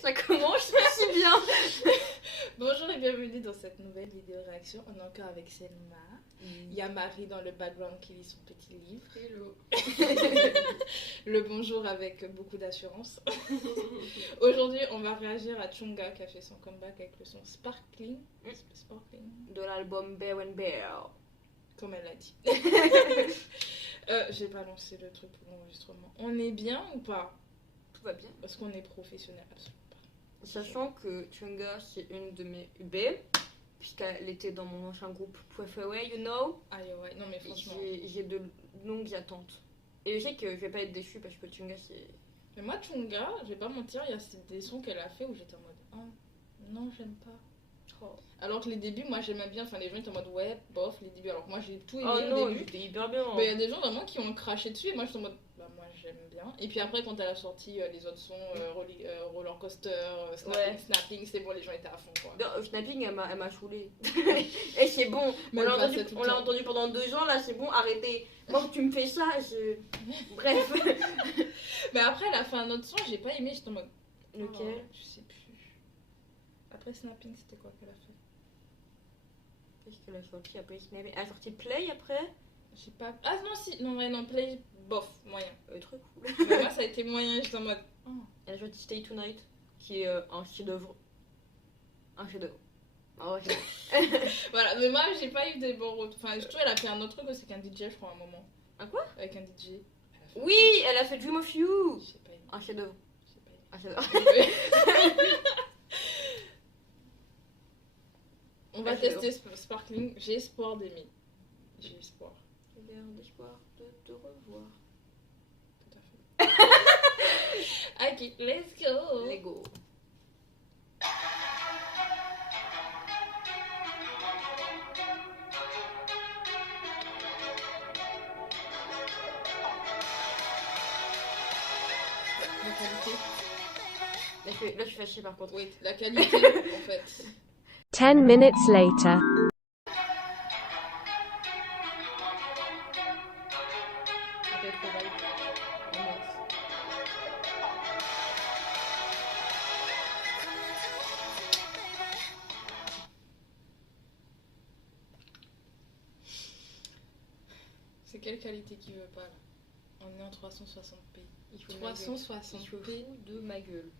Ça commence si bien. Bonjour et bienvenue dans cette nouvelle vidéo réaction. On est encore avec Selma. Il y a Marie dans le background qui lit son petit livre. Hello. Le bonjour avec beaucoup d'assurance. Aujourd'hui, on va réagir à Chunga qui a fait son comeback avec le son Sparkling. Sparkling, De l'album Bear and Bear. comme elle l'a dit. J'ai pas lancé le truc pour l'enregistrement. On est bien ou pas? Tout va bien. Parce qu'on est professionnel, absolument pas. Sachant que Chunga, c'est une de mes UB, puisqu'elle était dans mon ancien groupe Preferway, you know. Aïe ouais, non mais franchement. J'ai de longues attentes. Et je sais que je vais pas être déçue parce que Chunga, c'est... Mais moi, Chunga, je vais pas mentir, il y a des sons qu'elle a fait où j'étais en mode oh, non, j'aime pas. Oh, Alors que les débuts, moi j'aimais bien, enfin les gens étaient en mode ouais, bof, les débuts. Alors que moi j'ai tout aimé oh au non, début. j'étais hyper bien. Mais il y a des gens vraiment qui ont craché dessus et moi j'étais en mode bah moi j'aime bien. Et puis après, quand elle a sorti les autres sons, Roller Coaster, Ouais. Snapping, c'est bon, les gens étaient à fond quoi. Non, Snapping, elle m'a saoulée. Et c'est bon, Mais on l'a elle passait tout le temps. entendu pendant 2 ans, là c'est bon, arrêtez. Moi, tu me fais ça, je... Bref. Mais après, elle a fait un autre son, j'ai pas aimé, j'étais en mode Lequel? oh, je sais plus. Après Snapping, c'était quoi qu'elle a fait? Qu'est-ce qu'elle a sorti après Snapping? Elle a sorti Play après? J'ai pas. Ah non, si, non, ouais, non, Play, bof, moyen. Très cool. Mais moi ça a été moyen, j'étais en mode oh. Elle a sorti Stay Tonight, qui est un chef-d'œuvre. Un chef-d'œuvre. Ah ouais, Voilà, mais moi j'ai pas eu des bons retours. Enfin, je trouve qu'elle a fait un autre truc aussi qu'un DJ, je crois, à un moment. Un quoi? Avec un DJ. Elle a fait oui, elle a fait Dream of You. J'ai pas aimé. Un chef-d'œuvre. J'ai pas aimé. Un chef-d'œuvre. On va Un tester Sparkling. J'ai espoir d'aimer. J'ai espoir. J'ai bien d'espoir de te revoir. Tout à fait. Ok, let's go. Lego. La qualité. Là, je suis fâchée par contre. Oui, la qualité en fait. 10 minutes later. Peut-être trop mal. Oh, mince. C'est quelle qualité qui veut pas là? On est en 360p. Il faut de ma gueule. 360p. Il se fout de ma gueule.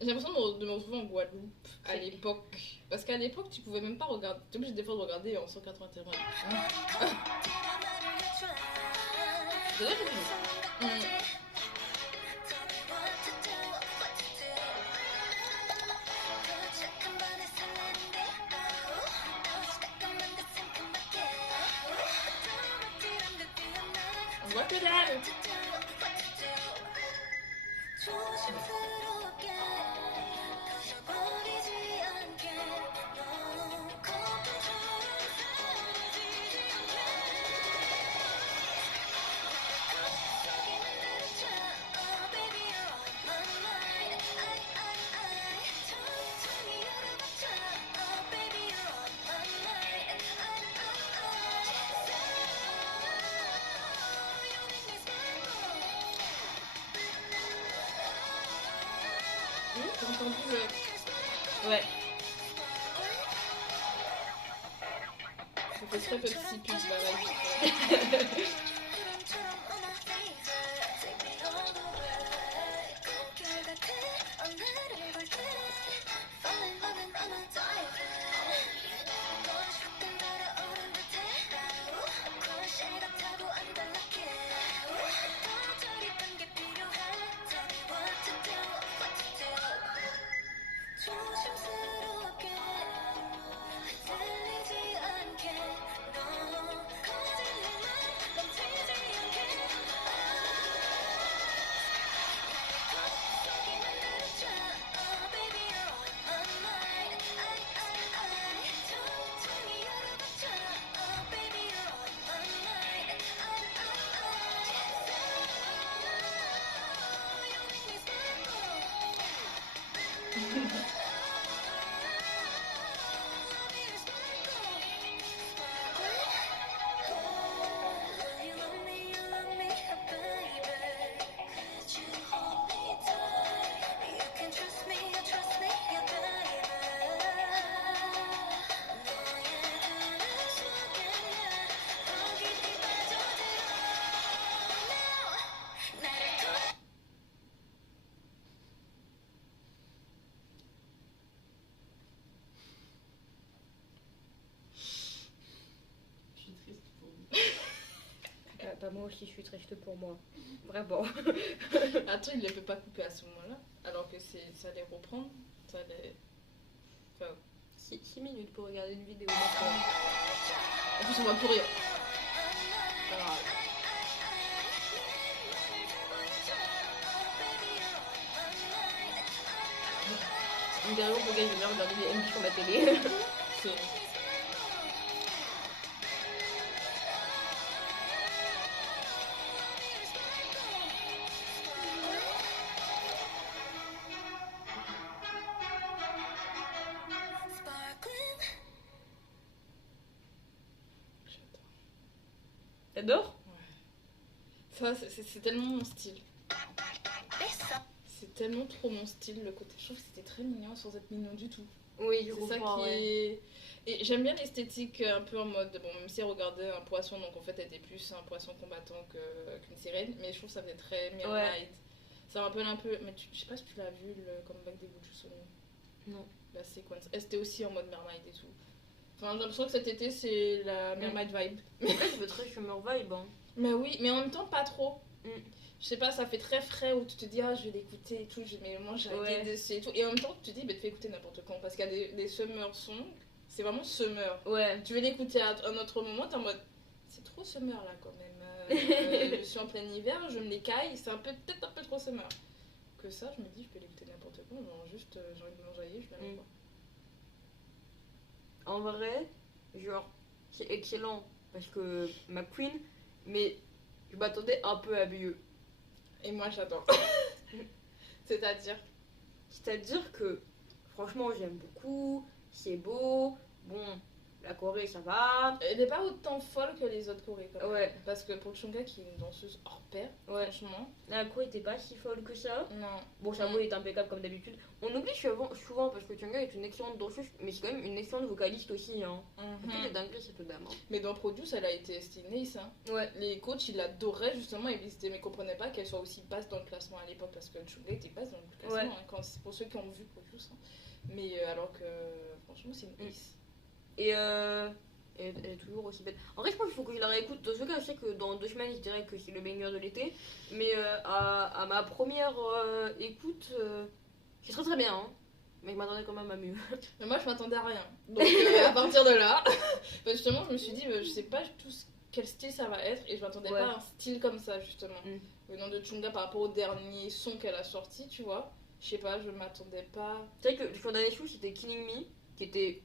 J'ai l'impression de me retrouver en Guadeloupe à C'est- l'époque. Parce qu'à l'époque, tu pouvais même pas regarder. Tu es obligé des fois de regarder en 181. Désolé, j'ai fini. On voit que dalle. T'as entendu le. Ouais. Ça fait très petit pub là. Bah moi aussi je suis triste pour moi. Vraiment. Attends, il ne peut pas couper à ce moment-là, alors que ça allait reprendre. Ça allait... Enfin, 6 minutes pour regarder une vidéo. en plus, on va courir. Alors, Une dernière pour gagner, je viens regarder les MJ sur ma télé. c'est... J'adore. T'adores? Ça, c'est tellement mon style. C'est tellement trop mon style, le côté. Je trouve que c'était très mignon sans être mignon du tout. Oui, je C'est ça comprends. qui Ouais. est... Et j'aime bien l'esthétique un peu en mode... Bon, même si elle regardait un poisson, donc en fait elle était plus un poisson combattant qu'une sirène, mais je trouve que ça faisait très Mermaid. Ça me rappelle un peu... Mais je sais pas si tu l'as vu, le comeback des Buju Non. la séquence. Elle c'était aussi en mode Mermaid et tout. Enfin, j'ai l'impression que cet été c'est la Mermaid vibe. Après, je veux très Summer Vibe. Hein. Mais oui, mais en même temps pas trop. Mm. Je sais pas, ça fait très frais où tu te dis ah je vais l'écouter et tout, mais moi j'ai arrêté Ouais. d'essayer et tout. Et en même temps tu te dis bah tu fais écouter n'importe quand parce qu'il y a des summer songs, c'est vraiment summer. Ouais. Tu veux l'écouter à un autre moment, t'es en mode c'est trop summer là quand même. Je suis en plein hiver, je me l'écaille, c'est peut-être un peu trop summer. Que ça, je me dis je peux l'écouter n'importe quand, genre juste j'ai envie de m'enjailler, je vais la voir. En vrai, genre, c'est excellent parce que ma queen, mais je m'attendais un peu à mieux. Et moi j'adore. C'est-à-dire C'est-à-dire que, franchement, j'aime beaucoup, c'est beau, bon, la Corée ça va. elle n'est pas autant folle que les autres Corées quand même. Ouais. Parce que pour Chungha qui est une danseuse hors pair, Ouais. franchement, La Corée était pas si folle que ça. non. Bon, sa voix est impeccable comme d'habitude. On oublie souvent parce que Chungha est une excellente danseuse, mais c'est quand même une excellente vocaliste aussi. Hein. Mhm. Tout est dinguerie cette dame. Hein. Mais dans Produce, elle a été style nice. Hein. Ouais. Les coachs, ils l'adoraient justement, mais ils comprenaient pas qu'elle soit aussi basse dans le classement à l'époque parce que Chungha était basse dans le classement, Ouais. hein, c'est pour ceux qui ont vu Produce. Hein. Mais alors que, franchement, c'est une nice. Et elle est toujours aussi belle. En vrai, je pense qu'il faut que je la réécoute. Dans ce cas, je sais que dans 2 semaines, je dirais que c'est le meilleur de l'été. Mais à ma première écoute, c'est très très bien. Hein. Mais je m'attendais quand même à mieux. Mais moi, je m'attendais à rien. Donc, à partir de là, bah, justement, je me suis dit, je sais pas quel style ça va être et je m'attendais Ouais. pas à un style comme ça, justement. Mm. Venant de Chungha par rapport au dernier son qu'elle a sorti, tu vois. Je sais pas, je m'attendais pas. C'est vrai que son dernier show, c'était Killing Me, qui était,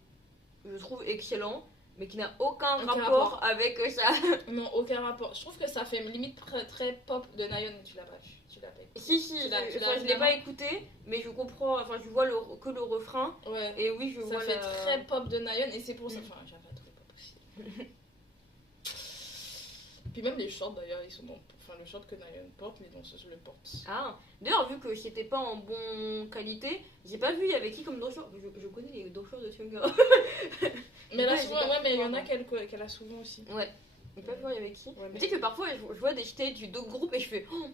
je trouve, excellent, mais qui n'a aucun rapport avec ça. Non, aucun rapport. Je trouve que ça fait limite très pop de Nayeon, tu l'as pas vu. Tu l'as pas écouté. Si, Tu l'as je l'ai vraiment pas écouté, mais je comprends, enfin, je vois que le refrain, Ouais. et oui, je Ça vois fait la... très pop de Nayeon et c'est pour ça. Mm. Enfin, j'ai pas trouvé pop aussi. Puis même les shorts d'ailleurs, ils sont dans. Enfin, le short que Nayeon porte, les danseuses le portent. Ah, d'ailleurs, vu que c'était pas en bonne qualité, j'ai pas vu il y avait qui comme danseur. Je connais les danseurs de Chungha. Mais là, Ouais, souvent, j'ai pas ouais, mais il y en a souvent, qu'elle a souvent aussi. Ouais, j'ai pas vu il y avait qui. Ouais, Mais mais- tu sais que parfois, je vois des stages d'autres groupes et je fais oh,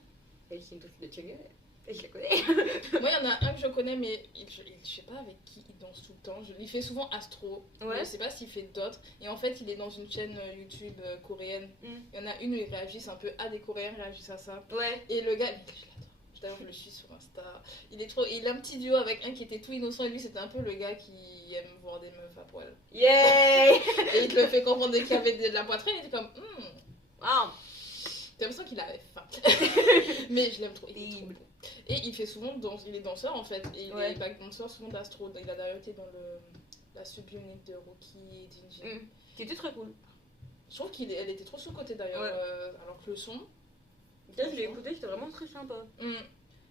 elle, c'est une danseuse de Chungha, et je la connais. Moi, il y en a un que je connais, mais je sais pas avec qui il danse tout le temps. Il fait souvent Astro. Ouais. Je sais pas s'il fait d'autres. Et en fait, il est dans une chaîne YouTube coréenne. Mm. Il y en a une où ils réagissent un peu à des Coréens, réagissent à ça. Ouais. Et le gars, je l'adore. D'ailleurs, je le suis sur Insta. Il a un petit duo avec un qui était tout innocent et lui, c'était un peu le gars qui aime voir des meufs à poil. Yeah. Et il te le fait comprendre dès qu'il y avait de la poitrine. Il était comme, Ah. t'as l'impression qu'il avait faim. Mais je l'aime trop. Il est trop beau. Et il fait souvent, il est danseur en fait. Et il Ouais. est back danseur souvent d'Astro. Il a d'ailleurs été dans la subunit de Rookie et Jinji. Mm. Qui était très cool. Je trouve qu'elle était trop sous-côté d'ailleurs. Ouais. Alors que le son. Là, je l'ai écouté, c'était vraiment très sympa.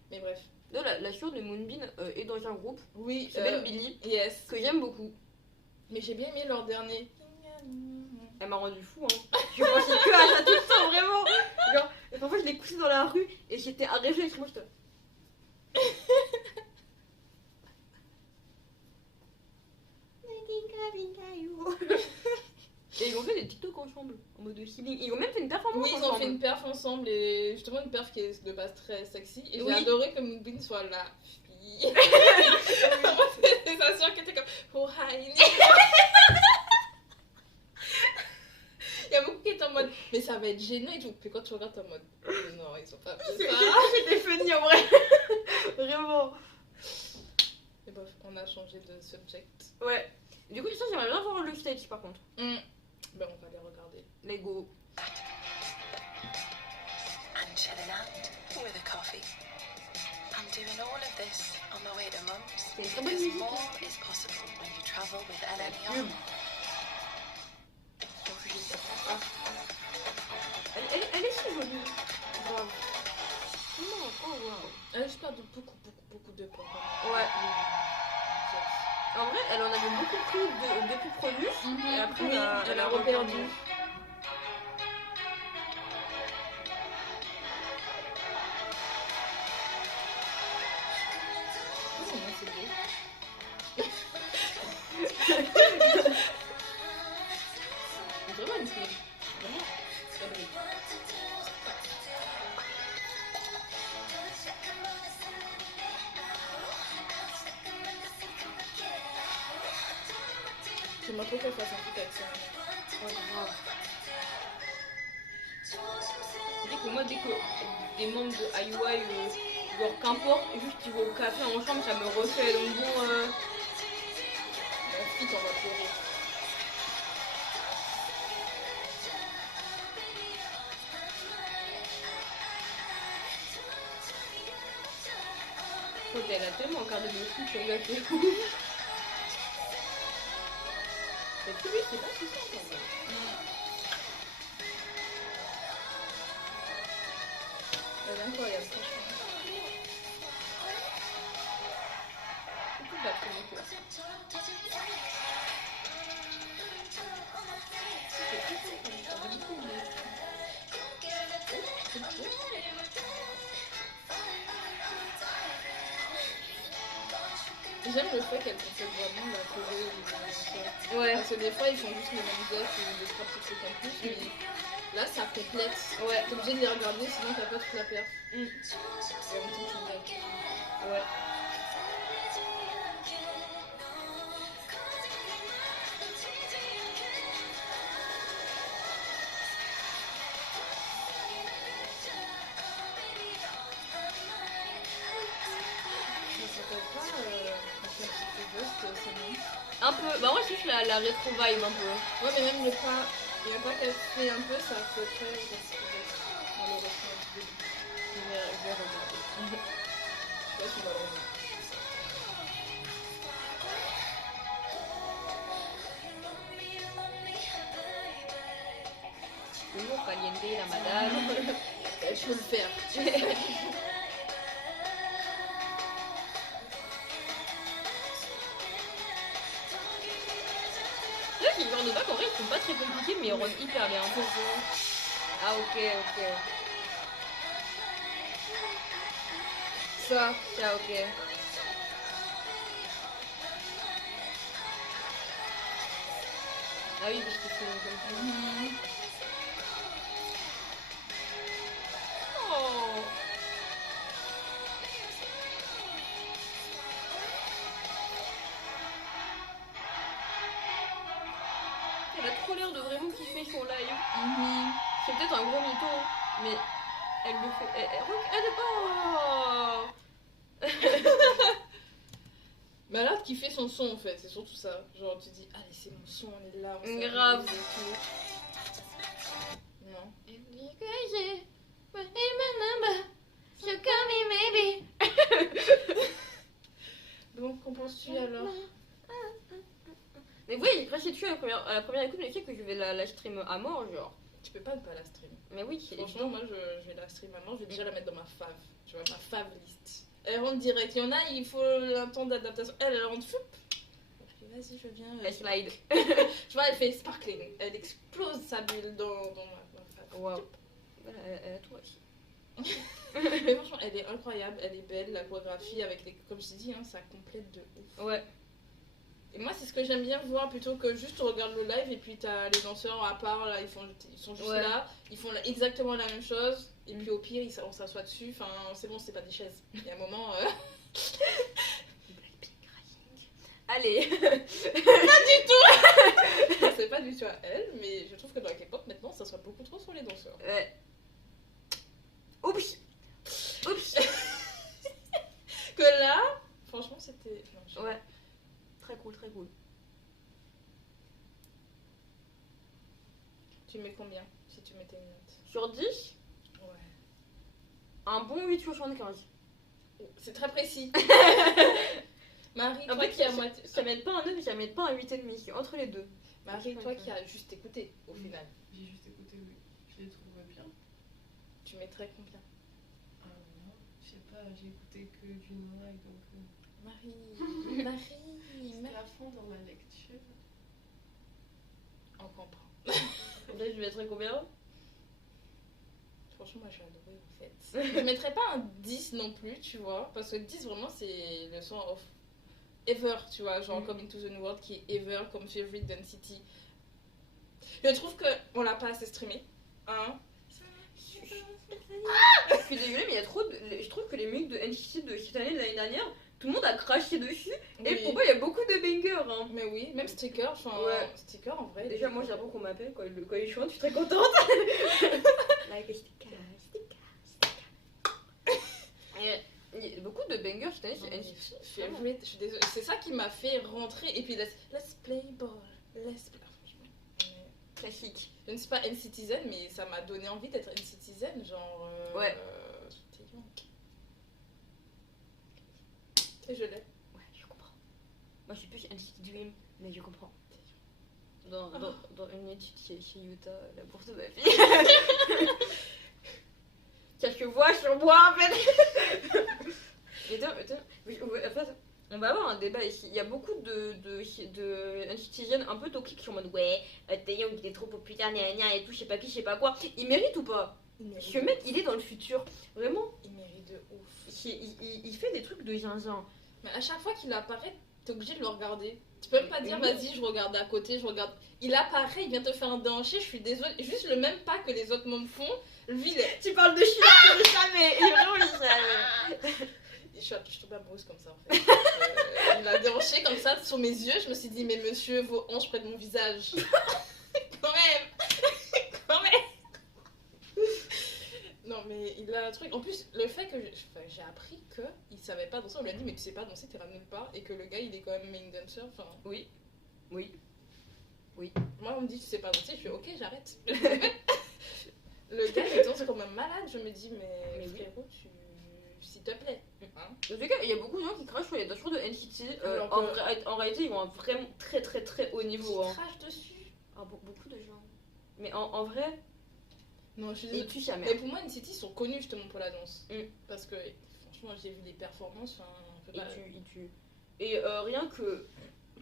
Mais bref. Là, la sœur de Moonbin est dans un groupe Oui, qui s'appelle Billy, yes. que j'aime beaucoup. Mais j'ai bien aimé leur dernier. Elle m'a rendu fou, hein. Je pensais que à ça tout le temps, vraiment. Genre, et parfois je l'ai couché dans la rue et j'étais un réflexe. Moi, j'étais. Et ils ont fait des TikTok ensemble, en mode healing. Ils ont même fait une performance Oui, ils ensemble. ont fait une perf ensemble et justement une perf qui est de base très sexy. Et Oui. j'ai adoré que Moonbin soit la fille. C'est sa soeur qui était comme oh hi. Il y y a beaucoup qui étaient en mode, mais ça va être gênant et tout. Puis quand tu regardes, t'es en mode, non, ils sont pas fait ça. C'était funny en vrai. Vraiment. Et bref, on a changé de subject. Ouais. Du coup, ça, j'aimerais bien voir le stage par contre. Ben, on va les regarder. Let's go. And chilling out with a coffee. I'm doing all of this on my way to Mum's C'est une très bonne because musique. more is possible when you travel with pub. LNER. Elle est si jolie. Grave. Non, oh waouh. Elle a juste perdu beaucoup de points. Ouais. En vrai, elle en avait beaucoup pris depuis Produce. Et après, Oui, elle a reperdu. C'est beau. C'est vraiment une fille. Vraiment. Très belle. J'aimerais trop qu'elle fasse un truc avec ça. Ouais, grave. Dès que moi, dès que des membres de IUI, genre qu'importe, juste ils vont au café en chambre, ça me refait le bon. La fille, t'en vas pleurer. Elle a tellement regardé de fou sur le gâteau. Mais tout lui, c'est pas si simple en vrai. Elle est incroyable, franchement. C'est tout bête comme écoute. C'est très simple, ça a beaucoup aimé. J'aime le fait qu'elle possède vraiment la choré et les danseurs. Ouais. Parce que des fois, ils font juste les mêmes gestes ou des trois petits trucs en plus, mais là, ça complète. Ouais. T'es obligé de les regarder, sinon t'as pas toute la perf. Mm. Et en même temps, c'est vrai. Ouais. Ça s'appelle pas c'est non. Un peu. Bah, moi, je trouve la rétro vibe un peu. Ouais, mais même le pas, il y a pas qu'elle fait un peu, ça fait très malheureusement un petit peu. Je vais regarder. Je sais pas si on va le regarder. Toujours caliente, la madame. Je peux le faire. Là, j'ai le genre de vagues, en vrai, ils sont pas très compliqués, mais ils rendent hyper bien. Ah, ok, ok. Ça, ok. Ah oui, parce que c'est comme ça. Oh. Elle a trop l'air de vraiment kiffer son live. C'est peut-être un gros mytho, mais elle le fait. Elle est pas. Mais elle a kiffé son son en fait, c'est surtout ça. Genre tu dis, allez c'est mon son, on est là, on s'amuse Grave. et tout. Non. Elle dit que j'ai. So call me maybe. Donc qu'en penses-tu alors? Mais oui, j'ai craché dessus à la première écoute, mais tu sais que je vais la stream à mort, genre. Tu peux pas ne pas la stream. Mais oui, c'est. Franchement, moi je vais la stream maintenant, je vais déjà la mettre dans ma fave. Tu vois, ma fave list. Elle rentre direct. Il y en a, il faut un temps d'adaptation. Elle rentre foup. Vas-y, je viens. Elle slide. Tu vois, elle fait sparkling. Elle explose sa bulle dans ma fave. Waouh. Elle a tout aussi. Mais franchement, elle est incroyable, elle est belle, la chorégraphie avec les. Comme je t'ai dit, hein, ça complète de ouf. Ouais. Et moi, c'est ce que j'aime bien voir plutôt que juste tu regardes le live et puis t'as les danseurs à part, là, ils sont juste Ouais. là, ils font exactement la même chose. Et puis au pire, on s'assoit dessus. Enfin, c'est bon, c'est pas des chaises. Il y a un moment. Allez. Pas du tout. c'est pas du tout à elle, mais je trouve que dans la K-pop maintenant ça soit beaucoup trop sur les danseurs. Oups. Que là, franchement c'était. Non, Ouais. Très cool, très cool. Tu mets combien si tu mettais une note? Sur 10, Ouais. un bon 8,75. C'est très précis. Marie, En toi fait, qui as moitié. ça m'aide pas un 9 et ça m'aide pas un 8,5. C'est entre les deux. Marie, toi qui as juste écouté au Oui. final, J'ai juste écouté, oui. Je les trouve bien. tu mettrais combien? Ah non, je sais pas, j'ai écouté que d'une oreille donc. Marie, J'étais à fond dans ma lecture. on comprend. Là, je mettrais combien? Franchement, moi j'ai adoré en fait. Je mettrais pas un 10 non plus, tu vois, parce que 10 vraiment c'est le son of Ever, tu vois, genre comme Into the New World qui est Ever comme favorite Density. Je trouve qu'on l'a pas assez streamé. Hein? Je suis désolée, mais il y a trop de... Je trouve que les musiques de NCT de cette année, de l'année dernière, tout le monde a craché dessus. Et Oui. pour moi, il y a beaucoup de bangers. Hein. Mais oui, même Sticker, enfin, Ouais. Sticker en vrai. Déjà, moi, j'apprends qu'on m'appelle quand il chante, je suis très contente. Like a sticker. Et il y a beaucoup de bangers cette année sur NCT. Je suis désolée. C'est ça qui m'a fait rentrer. Et puis, let's play ball. Let's play. Classique. Je ne suis pas N-Citizen, mais ça m'a donné envie d'être N-Citizen, genre. Ouais. Taeyong. Et je l'ai. Ouais, je comprends. Moi, je suis plus NCT Dream, mais je comprends. Dans une étude chez Utah, la bourse de ma fille. Quelques voix sur moi, en fait. En fait, on va avoir un débat ici. Il y a beaucoup de NCTiens un peu toxiques qui sont en mode ouais, Taeyong il est trop populaire, gna gna et tout, je sais pas qui, je sais pas quoi. Il mérite ou pas? Ce mec, il est dans le futur. Vraiment, Il mérite de ouf. il fait des trucs de zinzin. Mais à chaque fois qu'il apparaît, t'es obligé de le regarder. Tu peux même pas dire vas-y, je regarde à côté, je regarde. Il apparaît, il vient te faire un déhanché, je suis désolée. Juste le même pas que les autres membres font. Lui, il est. Tu parles de Sheila, il le savait. Il est vraiment, il le savait. Je tombe amoureuse comme ça en fait. Il a déhanché comme ça sur mes yeux. Je me suis dit, mais monsieur, vos hanches près de mon visage. Quand même. Quand même. Non, mais il a un truc. En plus, le fait que j'ai appris qu'il savait pas danser, on lui a dit, mais tu sais pas danser, t'es nulle part. Et que le gars, il est quand même main dancer. Enfin, Oui. moi, on me dit, tu sais pas danser. Je fais, ok, j'arrête. Le gars, il danse comme un malade. Je me dis, mais oui. frérot, s'il te plaît. Hein? En tout cas, il y a beaucoup de gens qui crachent sur les danseurs de NCT. Alors En réalité, ils ont un vraiment très très très haut niveau. Qui Hein. crache dessus. Ah, beaucoup de gens. Mais en vrai, Non, je suis ils désolée. tuent sa mère. Mais pour moi, NCT sont connus justement pour la danse. Mm. Parce que franchement, j'ai vu les performances. Enfin, on peut pas- Ils tuent. Et rien que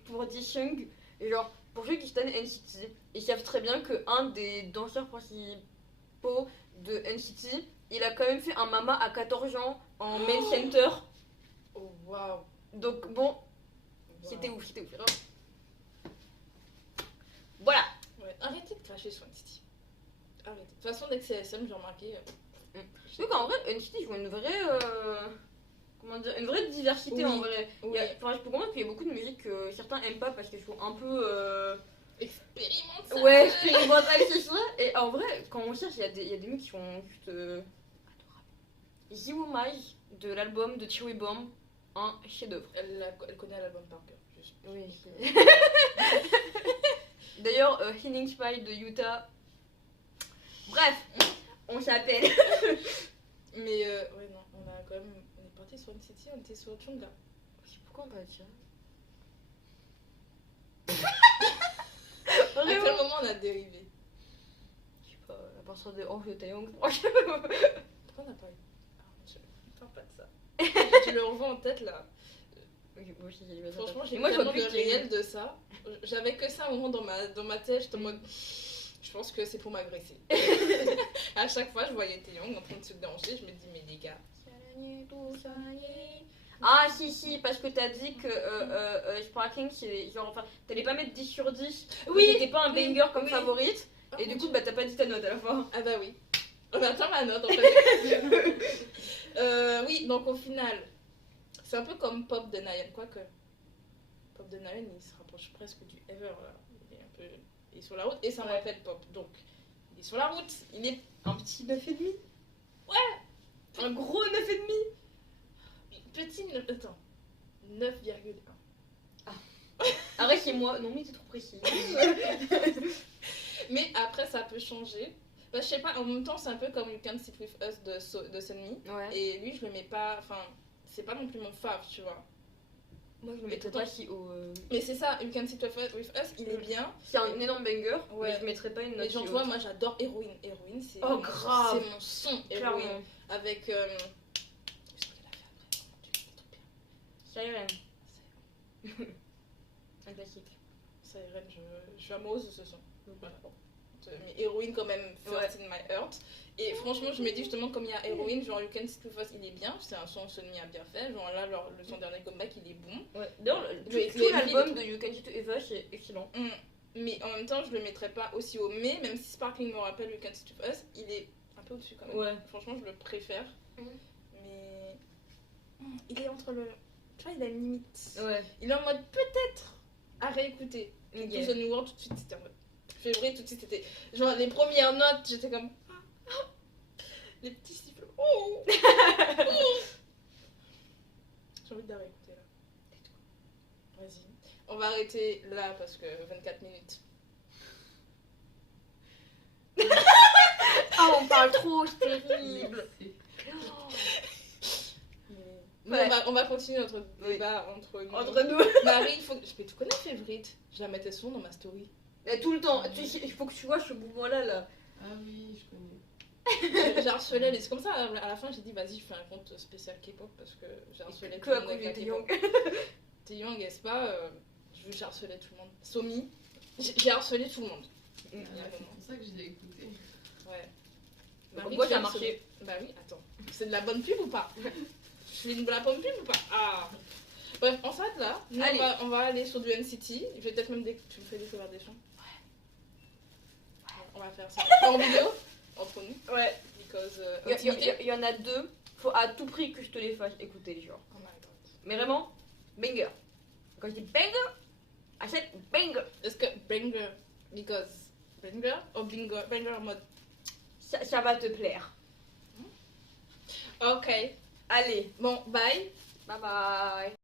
pour Jisung, genre, pour ceux qui stannent NCT, ils savent très bien qu'un des danseurs principaux de NCT, il a quand même fait un mama à 14 ans en main center. Oh waouh! Donc bon, c'était ouf, vraiment. Voilà. Ouais, arrêtez de cracher sur NCT. Arrêtez. De toute façon, dès que c'est SM, j'ai remarqué. Donc en vrai, NCT joue une vraie, comment dire, une vraie diversité Oui. en vrai. Oui. Enfin, je peux comprendre qu'il y a beaucoup de musiques que certains aiment pas parce qu'elles sont un peu, Expérimente. ouais, expérimentales, c'est ça. Et en vrai, quand on cherche, il y a des musiques qui sont juste adorables. Zero Mai de l'album de Chewy Bomb, un chef-d'œuvre. Elle connaît l'album par cœur. Juste. Oui. D'ailleurs, Healing Spy de Utah. Bref, on s'appelle. Mais ouais, non, on a quand même. On est parti sur NCT, on était sur Chunga. Pourquoi on va dire À quel moment on a dérivé? Je sais pas, à partir de Ange de Taeyong. Pourquoi on n'a pas eu. Ah, je parle pas de ça. Tu le revois en tête là. Franchement, j'ai moi je vois tellement plus de qui est- réel de ça. J'avais que ça un moment dans ma tête, j'étais en mode. Je pense que c'est pour m'agresser. À chaque fois, je voyais Taeyong en train de se déhancher, je me dis, mais les gars. Ah si, parce que t'as dit que Sparking, c'est genre, enfin, t'allais pas mettre 10 sur 10. Oui, C'était pas un oui, banger comme oui. favorite. Oh, Et mon du Dieu. coup, bah t'as pas dit ta note à la fin. Ah bah oui. On attend ma note en fait. Oui, donc au final, c'est un peu comme Pop de Nayeon, quoique. Pop de Nayeon, il se rapproche presque du Ever là. Il est un peu Il est sur la route et ça me Ouais. rappelle Pop. Donc, il est sur la route, il est un petit 9,5. Un gros 9,5. Petit. Attends. 9,1. Arrête, c'est moi. Non, mais t'es trop précis. Mais après, ça peut changer. Bah, je sais pas, en même temps, c'est un peu comme You Can Sit With Us de Sunmi. Ouais. Et lui, je le mets pas. Enfin, c'est pas non plus mon fave, tu vois. Moi, je le Mais mettrais pourtant- pas si haut. Mais c'est ça, You Can Sit With Us, il est bien. C'est un énorme banger, Ouais. mais je mettrais pas une note Mais genre, si tu vois, haute. moi j'adore Héroïne. Héroïne, c'est Oh, grave. c'est mon son, Clairement. Héroïne. Avec. Je sais pas ce qu'elle a fait après. Oh mon Dieu, c'était trop bien. Siren. Un classique. Siren, je suis amoureuse de ce son. Voilà. Mais Héroïne, quand même, First in My Heart. Et franchement, je me dis justement, comme il y a Héroïne, genre You Can Sit With Us, il est bien. C'est un son Sunmi a bien fait. Genre là, le son dernier comeback, il est bon. Ouais. D'ailleurs, Le- tout le l'album MV de You Can See to Eva, c'est excellent. Mais en même temps, je le mettrais pas aussi haut. Mais même si Sparkling me rappelle You Can Sit With Us, il est un peu au-dessus quand même. Ouais. Franchement, je le préfère. Mm. Mais. Il est entre le. Tu vois, il a une limite. Ouais. Il est en mode peut-être à réécouter. Ok. Plus The New World, tout de suite, c'était en mode. Février, tout de suite, c'était. Genre, les premières notes, j'étais comme. Les petits sifflements. Oh. J'ai envie de la réécouter là. Vas-y. On va arrêter là parce que 24 minutes. Ah, on parle trop, c'est terrible. Mais Ouais. on va continuer notre Oui. débat entre nous. Entre nous. Marie, il faut que. Tu connais Favorite? Je la mettais souvent dans ma story. Tout le temps. Il faut que tu vois ce mouvement-là. Là. Ah oui, je connais. J'ai harcelé les. C'est comme ça, à la fin, j'ai dit, vas-y, je fais un compte spécial K-pop parce que j'ai harcelé Que tout le à monde cause avec de la K-pop. Taeyong. Taeyong, est-ce pas j'ai harcelé tout le monde. Somi, j'ai harcelé tout le monde. Ah, Il y a un c'est moment. pour ça que je l'ai écouté. Ouais. Pourquoi tu ça a as marché? harcelé. Bah oui, attends. C'est de la bonne pub ou pas? Je fais de la bonne pub ou pas? Ah. Bref, on s'arrête là. Nous, Allez. on va aller sur du NCT. Je vais peut-être même tu me fais découvrir des chants. Ouais. On va faire ça. En vidéo, entre nous. Ouais. Because. Il y en a deux. Faut à tout prix que je te les fasse écouter, genre. Oh my god. Mais vraiment, banger. Quand je dis banger, I said banger. Est-ce que banger, because banger ou banger en mode. Ça va te plaire. Ok. Allez, Bon, bye. bye bye.